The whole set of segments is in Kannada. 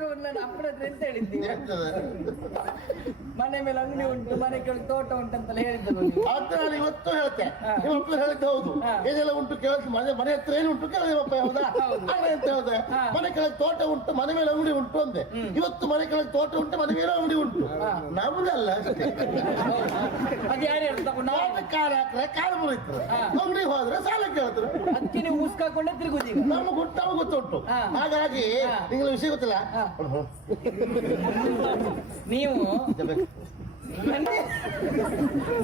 ಹೋದ್ ನಾನು ಅಪ್ಪನ ಹತ್ರ ಎಂತ ಹೇಳಿದ್ದೀವಿ ಮನೆ ಮೇಲೆ ಅಂಗಡಿ ಉಂಟು ಮನೆ ಕೆಳಗೆ ತೋಟ ಉಂಟು ಹೇಳಿದ್ದಲ್ಲ ನೀವು? ಅಂತ ನಾನು ಇವತ್ತು ಹೇಳ್ತೆ. ನಿಮ್ಮ ಅಪ್ಪ ಹೇಳಿದ್ದು ಹೌದು. ಏನೆಲ್ಲ ಉಂಟು ಕೇಳಿದ್? ಮನೆ ಮನೆ ಹತ್ರ ಏನು ಉಂಟು ಕೇಳಿದ ಅಪ್ಪ ಹೌದಾ? ಹಾಗೆ ಅಂತ ಹೇಳ್ದೆ? ಮನೆ ಕೆಳಗೆ ತೋಟ ಉಂಟು ಮನೆ ಮೇಲೆ ಅಂಗಡಿ ಉಂಟು ಅಂದೆ. ಇವತ್ತು ಮನೆ ಕೆಳಗೆ ತೋಟ ಉಂಟು ಮನೆ ಮೇಲೆ ಅಂಗಡಿ ಉಂಟು. ನಮ್ದಲ್ಲ ಅದು ಯಾರು ಹೇಳ್ತಾ ತಗೊಂಡು ನಾವು? ಕಾಲ ಹಾಕ್ರೆ ಕಾಲು ಮುರಿತಾರೆ ಹಾ. ಹೋದ್ರೆ ಸಾಲ ಕೇಳ್ತಾರೆ. ಅದಕ್ಕೆ ನೀವು ಮುಸ್ಕಾಕೊಂಡೆ ತಿರುಗುದು ಈಗ. ನಮ್ಮ ಗುಟ್ಟು ನಮಗೆ ಗೊತ್ತುಂಟು. ಹಾಗಾಗಿ. ನಿಂಗೆ ವಿಷಯ ಗೊತ್ತಿಲ್ಲ. ನೀವು ನನ್ಗೆ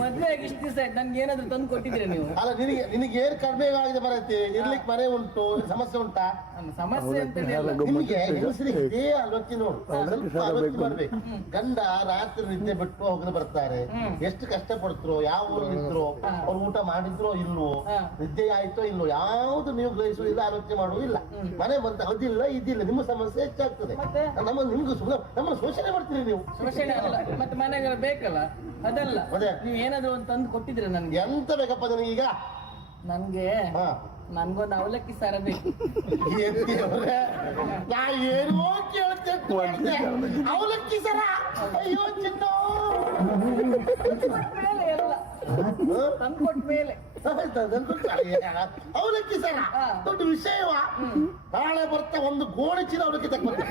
ಮದ್ವೆಗೆ ಇಷ್ಟು ದಿವಸ ಆಯ್ತು ನನ್ಗೆ ಏನಾದ್ರು ತಂದು ಕೊಟ್ಟಿದ್ರೆ ನೀವು? ಅಲ್ಲ ನಿನಗೆ ನಿನಗೆ ಏನ್ ಕಡಿಮೆ ಆಗಿದೆ ಬರತ್ತೆ? ಇರ್ಲಿಕ್ಕೆ ಮನೆ ಉಂಟು ಸಮಸ್ಯೆ ಉಂಟಾ? ನನ್ನ ಸಮಸ್ಯೆ ಅಂತ ಹೇಳಿ ನಿಮಗೆ ಹೆಂಗಸರಿಗೆ ಇದೇ ಆಲೋಚನೆ ನೋಡು? ಸ್ವಲ್ಪ ಆಲೋಚನೆ ಮಾಡ್ಬೇಕು ಗಂಡ ರಾತ್ರಿ ನಿದ್ದೆ ಬಿಟ್ಟು ಹೋಗಲು ಬರ್ತಾರೆ. ಎಷ್ಟು ಕಷ್ಟ ಪಡ್ತರೋ ಯಾವ ಊರಲ್ಲಿದ್ರು ಅವ್ರು ಊಟ ಮಾಡಿದ್ರೋ ಇಲ್ವೋ. ನಿದ್ದೆ ಆಯ್ತೋ ಇಲ್ವೋ ಯಾವ್ದು ನೀವು ಗ್ರಹಿಸುವುದಿಲ್ಲ ಆಲೋಚನೆ ಮಾಡುವುದಿಲ್ಲ ಮನೆ ಬಂತ ಅದಿಲ್ಲ ಇದಿಲ್ಲ ನಿಮ್ಮ ಸಮಸ್ಯೆ ಹೆಚ್ಚಾಗ್ತದೆ? ನಮ್ಮ ನಿಮ್ಗೆ ಸುಮ್ಮನೆ ನಮ್ಮನ್ನು ಶೋಷಣೆ ಮಾಡ್ತೀರಿ ನೀವು. ಶೋಷಣೆ ಅಲ್ಲ ಮತ್ತೆ ಮನೆಗೆ ಬೇಕಲ್ಲ? ಅದಲ್ಲ. ಅದೇ. ನೀವು ಏನಾದ್ರು ಒಂದು ತಂದು ಕೊಟ್ಟಿದ್ರೆ ನನ್ಗೆ. ಎಂತ ಬೇಕಪ್ಪ ನಿನಗೆ ಈಗ? ನನ್ಗೆ ಹಾ. ನನ್ಗೊಂದು ಅವಲಕ್ಕಿ ಸಾರ ಬೇಕು. ಏನ್ ದೇವ್ರೇ? ನಾ ಏನೋ ಕೇಳ್ತೆ ಅವಲಕ್ಕಿ ಸರ? ಅಯ್ಯೋ ಚಿನ್ನ. ಎಲ್ಲ. ಮೇಲೆ ಅವಲಕ್ಕಿ ಸರ. ದೊಡ್ಡ ವಿಷಯವಾ. ನಾಳೆ ಬರ್ತಾ ಒಂದು ಗೋಣಿ ಚೀಲ ಅವಲಕ್ಕಿ ತಗೊಂಡೆ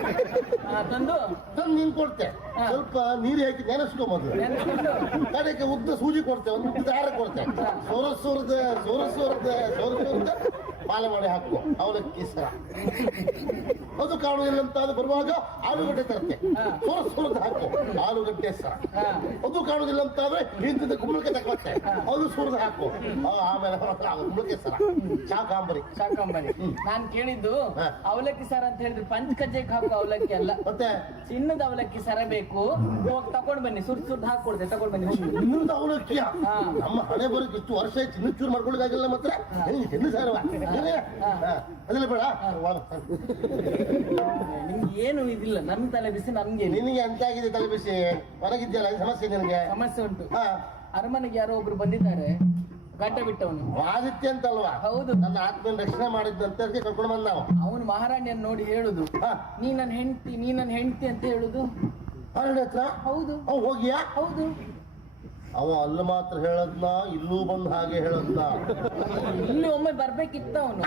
ತಂದು? ತಂದು ನೀನ್ ಕೊಡ್ತೆ ಸ್ವಲ್ಪ ನೀರು ಹಾಕಿ ನೆನೆಸ್ಕೊ ಮೊದಲು ನೆನ್ಸ್ಕೊಂಡು? ಕಡೆಗೆ ಉದ್ದ ಸೂಜಿ ಕೊಡ್ತೆ ಒಂದು ಉದ್ದ ದಾರ ಕೊಡ್ತೆ ಸೋರ ಸೋರದ ಸೋರ ಸೋರದ ಸೋರ ಸೋರದ ಪಾಲೆ ಮಾಡಿ ಹಾಕುವ. ಅವಲಕ್ಕಿ ಸರ. ಅದು ಕಾಣುವುದಿಲ್ಲ ಅಂತ ಅದು ಬರುವಾಗ ಆಲೂಗಡ್ಡೆ ತರ್ತೆ. ಸೋರ ಸೋರದ ಹಾಕು ಆಲೂಗಡ್ಡೆ ಸರ. ಅದು ಕಾಣುವುದಿಲ್ಲ ಅಂತ ಆದ್ರೆ ಹಿಂದಿನ ಕುಂಬಳಕಾಯಿ ತಗೊಳುತ್ತೆ ಅದು ಸುರಿದು ಹಾಕು ಆ, ಆಮೇಲೆ ಶಾಕಾಂಬರಿ ಸರ. ಶಾಕಾಂಬರಿ ಶಾಕಂಬರಿ. ನಾನ್ ಕೇಳಿದ್ದು ಹಾ. ಅವಲಕ್ಕಿ ಸರ್ ಅಂತ ಹೇಳಿದ್ರೆ. ಪಂಚ ಕಜ್ಜೆಗೆ ಹಾಕೋ ಅವಲಕ್ಕಿ ಅಲ್ಲ. ಮತ್ತೆ? ಚಿನ್ನದ ಅವಲಕ್ಕಿ ಸರ ಬೇಕು. ಹೋಗಿ ತಕೊಂಡ್ ಬನ್ನಿ. ಸುರ್ ಸುರ್ದ್ ಹಾಕೊಡ್ತೆ ತಗೊಂಡ್ ಬನ್ನಿ. ಹೋಗಿ. ಇನ್ನೊಂದು ಅವಲಕ್ಕಿಯ? ಹಾ. ನಮ್ಮ ಹಣೆ ಬರೋಕೆ ಇಷ್ಟು ವರ್ಷ ಆಯ್ತು ಚಿನ್ನ ಚೂರು ಮಾಡ್ಕೊಳ್ಳೋದಾಗಿಲ್ಲ ಮಾತ್ರ ನನಗೆ ಚಿನ್ನ ಸಾರವ ಅದೆಲ್ಲ ಬೇಡ. ಒಳಗೆ. ನಿಮ್ಗೆ ಏನು ಇದಿಲ್ಲ. ನಮ್ ತಲೆ ಬಿಸಿ ನಮ್ಗೆ ಇಲ್ಲ. ನಿನಗೆ ಅಂತ ಆಗಿದೆ ತಲೆ ಬಿಸಿ. ಹೊರಗಿದ್ಯಲ್ಲ ಸಮಸ್ಯೆ ನಿನಗೆ. ಸಮಸ್ಯೆ ಉಂಟು. ಹಾ. ಅರಮನೆಗೆ ಯಾರೋ ಒಬ್ರು ಬಂದಿದ್ದಾರೆ. ಗಡ್ಡ ಬಿಟ್ಟವನು. ಆದಿತ್ಯ ಅಂತಲ್ವಾ? ಹೌದು. ನನ್ನ ಆತ್ಮನ ರಕ್ಷಣೆ ಮಾಡಿದ್ದಂತ ಅದಕ್ಕೆ ಕರ್ಕೊಂಡು ಬಂದ ನಾವು. ಅವನು ಮಹಾರಾಣಿಯನ್ನು ನೋಡಿ ಹೇಳುದು ಹಾ. ನೀ ನನ್ನ ಹೆಂಡತಿ ನೀ ನನ್ನ ಹೆಂಡತಿ ಅಂತ ಹೇಳುದು. ಹತ್ರ? ಹೌದು. ಅವ್ ಹೋಗಿಯಾ? ಹೌದು. ಅವ ಅಲ್ಲಿ ಮಾತ್ರ ಹೇಳದ್ನ ಇಲ್ಲೂ ಬಂದು ಹಾಗೆ ಹೇಳದ್ನ. ಇಲ್ಲಿ ಒಮ್ಮೆ ಬರ್ಬೇಕಿತ್ತ ಅವನು.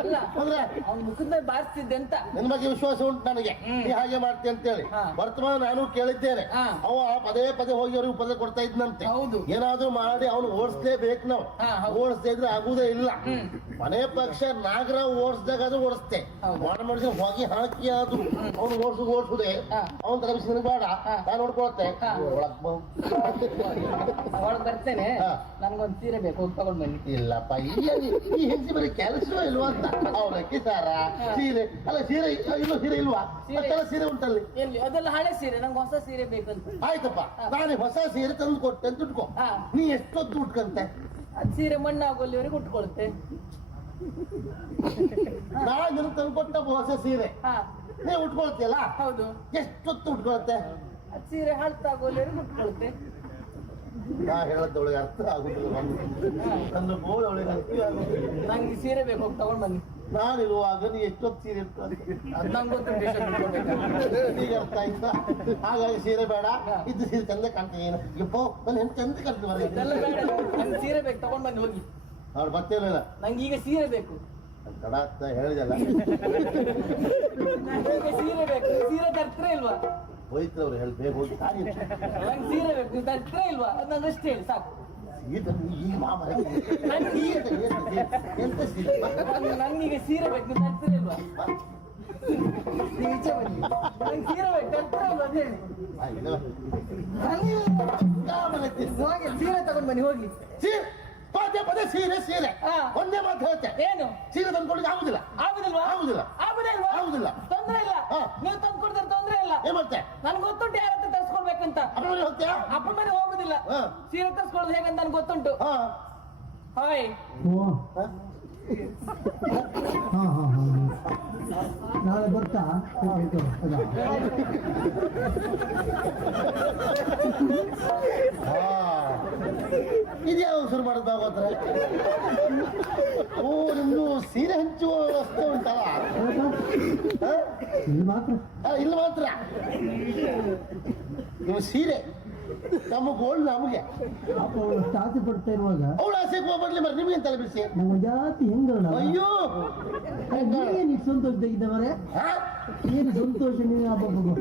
ಅಲ್ಲ ಅಂದ್ರೆ ಅವನ ಮುಖದ ಮೇಲೆ ಬಾರಿಸ್ತಿದ್ದೆ ಅಂತ. ನಿನ್ ಬಗ್ಗೆ ವಿಶ್ವಾಸ ಉಂಟು ನನಗೆ. ನೀ ಹಾಗೆ ಮಾಡ್ತಿ ಅಂತೇಳಿ. ಹೇಳಿ ವರ್ತಮಾನ ನಾನು ಕೇಳಿದ್ದೇನೆ. ಹಾ. ಅವ ಪದೇ ಪದೇ ಹೋಗಿ ಅವ್ರಿಗೆ ಪದೇ ಕೊಡ್ತಾ ಇದ್ನಂತೆ. ಹೌದು. ಏನಾದ್ರೂ ಮಾಡಿ ಅವನು ಓಡಿಸ್ಲೇಬೇಕು ನಾವು. ಹಾ, ಹೌದು. ಓಡಿಸ್ದೇ ಇದ್ರೆ ಆಗುದೇ ಇಲ್ಲ. ಮನೆ ಪಕ್ಷ ನಾಗರ ಓಡಿಸ್ದಾಗ ಅದು ಓಡಿಸ್ತೆ. ಹೌದು. ಮಾಡ ಮನುಷ್ಯ ಹೋಗಿ ಹಾಕಿ ಆದ್ರು. ಅವ್ನು ಓಡಿಸು ಓಡಿಸುದೇ. ಹಾ. ಅವನ ಬಿಸಿ ನನಗೆ ಬೇಡ ಹಾ. ನಾನು ನೋಡ್ಕೊಳ್ತೆ ಹಾ. ಒಳಗ್. ಒಳಗ್ ಬರ್ತೇನೆ. ಹಾ. ನನ್ಗೊಂದು ಸೀರೆ ಬೇಕು ಹೋಗಿ ತಗೊಂಡ್ ಬನ್ನಿ. ಇಲ್ಲಪ್ಪ ಇಲ್ಲ ಈ ಹೆಂಗಸಿ ಬರೀ ಕೆಲಸವೇ ಇಲ್ವಾ ಅಂತ. ಅವಲಕ್ಕಿ ಸಾರ. ಸೀರೆ ಅಲ್ಲ ಸೀರೆ ಇಲ್ಲ ಸೀರೆ ಇಲ್ವಾ? ಸೀರೆ. ಸೀರೆ ಉಂಟಲ್ಲಿ. ಎಲ್ಲಿ? ಅದೆಲ್ಲ ಹಳೆ ಸೀರೆ ನಂಗೆ ಹೊಸ ಸೀರೆ ಬೇಕಂತ ಆಯ್ತಪ್ಪ ನಾನು ಹೊಸ ಸೀರೆ ತಂದು ಕೊಟ್ಟೆ ಅಂತ ಉಟ್ಕೊ. ಹಾ. ನೀ ಎಷ್ಟೊತ್ತು ಉಟ್ಕಂತೆ? ಅದ್ ಸೀರೆ ಮಣ್ಣಾಗುವಲ್ಲಿವರೆಗೆ ಉಟ್ಕೊಳುತ್ತೆ. ನಾನು ನಿನಗೆ ತಂದು ಕೊಟ್ಟ ಹೊಸ ಸೀರೆ. ಹಾ. ನೀ ಉಟ್ಕೊಳ್ತೀಯಲ್ಲ? ಹೌದು. ಎಷ್ಟೊತ್ತು ಉಟ್ಕೊಳತ್ತೆ? ಅದ್ ಸೀರೆ ಹಳ್ತಾಗೋಲ್ಲಿವರೆಗೆ ಉಟ್ಕೊಳುತ್ತೆ ನಾ ಹೇಳದ್ದೊಳಗೆ ಅರ್ಥ ಆಗುದಿಲ್ಲ ನನಗೆ ನನ್ನ ಗೋಳು ಅವಳಿಗೆ ಅರ್ಥ ಆಗುದಿಲ್ಲ ನಂಗೆ ಸೀರೆ ಬೇಕು ಹೋಗಿ ತಗೊಂಡ್ ಬನ್ನಿ. ನಾನು ಇರುವಾಗ ನೀ ಎಷ್ಟೊತ್ತು ಸೀರೆ ಈಗ ಅರ್ಥ ಆಯ್ತಾ? ಹಾಗಾಗಿ ಸೀರೆ ಬೇಡ. ಇದು ಸೀರೆ ಚಂದ ಕಾಣ್ತೀನಿ ಏನು? ಯಪ್ಪೋ ನನ್ನ ಹೆಣ್ಣು ಚಂದ ಬೇಡ. ಸೀರೆ ಬೇಕು ತಗೊಂಡ್ ಬನ್ನಿ ಹೋಗಿ. ಅವ್ರು ಬರ್ತೇನಿಲ್ಲ ನಂಗೆ ಈಗ ಸೀರೆ ಬೇಕು. ತಡ ಅಂತ ಹೇಳಿದಲ್ಲ. ಸೀರೆ ಬೇಕು. ಸೀರೆ ತರ್ತೀರಾ ಇಲ್ವಾ? ಹೋಯ್ತು ಅವ್ರು ಹೇಳಿ ಬೇಗ ಹೋಗಿ ಸಾರಿ. ನಂಗೆ ಸೀರೆ ಬೇಕು ನೀವು ತರ್ತೀರಾ ಇಲ್ವಾ? ಅದ್ ನಾನು ಅಷ್ಟೇ ಹೇಳಿ ಸಾಕು. ಇದು ಈಗ ಮಾಮ ಎಂತ ಸೀರೆ ನಂಗೆ- ಸೀರೆ? ಬೇಕು ನೀವು ತರ್ತೀರಾ ಇಲ್ವಾ? ನೀವು ಈಚೆ ಬನ್ನಿ. ನಂಗೆ ಸೀರೆ ಬೇಕು ತರ್ತೀರಾ ಇಲ್ವಾ ಅಂತ ಹೇಳಿ. ಆ, ಇದು. ನಂಗೆ ಕಾಮನಕ್ಕೆ. ಹೋಗಿ ಸೀರೆ ತಗೊಂಡ್ ಬನ್ನಿ ಹೋಗಿ ಸೀರೆ? ಪದೇ ಪದೇ ಸೀರೆ ಸೀರೆ. ಹಾ. ಒಂದೇ ಮಾತು ಹೇಳ್ತೆ. ಏನು? ಸೀರೆ ತಂದ್ಕೊಳ್ಳಿಕ್ಕೆ ಆಗುದಿಲ್ಲ. ಆಗುದಿಲ್ವಾ? ಆಗುದಿಲ್ಲ. ಆಗುದಿಲ್ಲ. ತೊಂದ್ರೆ ಇಲ್ಲ ಹಾ. ನೀವು ತಂದು ಕೊಡ್ತಾರೆ ತೊಂದ್ರೆ ಇಲ್ಲ ಏನ್ ಮಾಡ್ತೆ ನನ್ಗೆ ಗೊತ್ತುಂಟು ಯಾವ ಹತ್ರ ತರ್ಸ್ಕೊಳ್ಬೇಕಂತ ಅಪ್ಪ ಮನೆಗೆ ಹೋಗ್ತೀಯಾ ಅಪ್ಪನ ಮನೆ ಹೋಗುದಿಲ್ಲ ಹಾ. ಸೀರೆ ತರಿಸ್ಕೊಳ್ಳೋದು ಹೇಗಂತ ನನ್ಗೆ ಗೊತ್ತುಂಟು. ಹಾ. ಹಾಯ್ ಹಾ? ಹಾ ಹಾ ಹಾ ನಾಳೆ ಬರ್ತಾ? ಇದ್ಯಾವ ಶುರು ಮಾಡುತ್ತಾ ಆಗೋತ್ರ ಓ ನಿಮ್ದು ಸೀರೆ ಹಂಚುವ ವ್ಯವಸ್ಥೆ ಉಂಟಲ್ಲ? ಹಾ? ಇಲ್ಲಿ ಮಾತ್ರ. ಇಲ್ಲಿ ಮಾತ್ರ. ನೀವು ಸೀರೆ. ನಮ್ಮ ಗೋಲ್ಡ್ ನಮಗೆ. ಆಸೆ ಪಡ್ತಾ ಇರುವಾಗ ಅವಳು ಆಸೆಗೆ ಹೋಗ್ಬರ್ಲಿ ಮರ ನಿಮಗೆ ತಲೆ ಬಿಡಿಸಿ? ನಮ್ಮ ಜಾತಿ ಹೆಂಗಲ್ಲ ಅಯ್ಯೋ! ಏನು ಸಂತೋಷ ಹಾ? ಏನು ಸಂತೋಷ ನೀನು ಹಬ್ಬ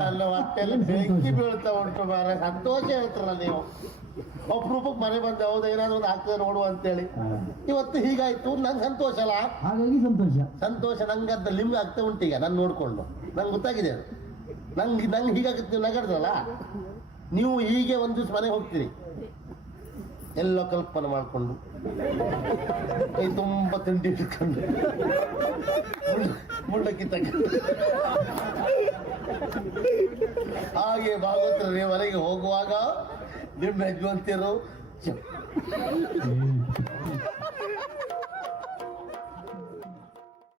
ಅಲ್ಲ ಹೊಟ್ಟೆಲ್ಲ ಬೆಂಕಿ ಬೀಳ್ತಾ ಉಂಟು ಮಾರ ಸಂತೋಷ ಹೇಳ್ತಾರಲ್ಲ ನೀವು. ಒಬ್ರೊಬ್ಬಕ್ಕೆ ಮನೆ ಬಂದ ಹೌದು ಏನಾದ್ರು ಒಂದು ಆಗ್ತದೆ ನೋಡು ಅಂತೇಳಿ. ಇವತ್ತು ಹೀಗಾಯ್ತು ನಂಗೆ ಸಂತೋಷ ಅಲ್ಲ. ಹಾಗಾಗಿ ಸಂತೋಷ. ಸಂತೋಷ ನಂಗೆ ಅಂತ ಲಿಂಬ್ ಆಗ್ತಾ ಉಂಟು ಈಗ ನಾನು ನೋಡ್ಕೊಂಡು. ನಂಗೆ ಗೊತ್ತಾಗಿದೆ ಅದು. ನಂಗೆ ನಂಗೆ ಹೀಗಾಗುತ್ತೆ, ನೀವು ನಗರದಲ್ಲ ನೀವು ಹೀಗೆ ಒಂದು ದಿವಸ ಮನೆಗೆ ಹೋಗ್ತೀರಿ. ಎಲ್ಲ ಕಲ್ಪನೆ ಮಾಡಿಕೊಂಡು. ಕೈ ತುಂಬ ತಿಂಡಿ ಇಟ್ಕೊಂಡು ಮುಂಡಕ್ಕಿ ತಗ ಹಾಗೆ ಭಾಗವತರ ಮನೆಗೆ ಹೋಗುವಾಗ ನಿಮ್ಮ ಯಜವಂತಿರು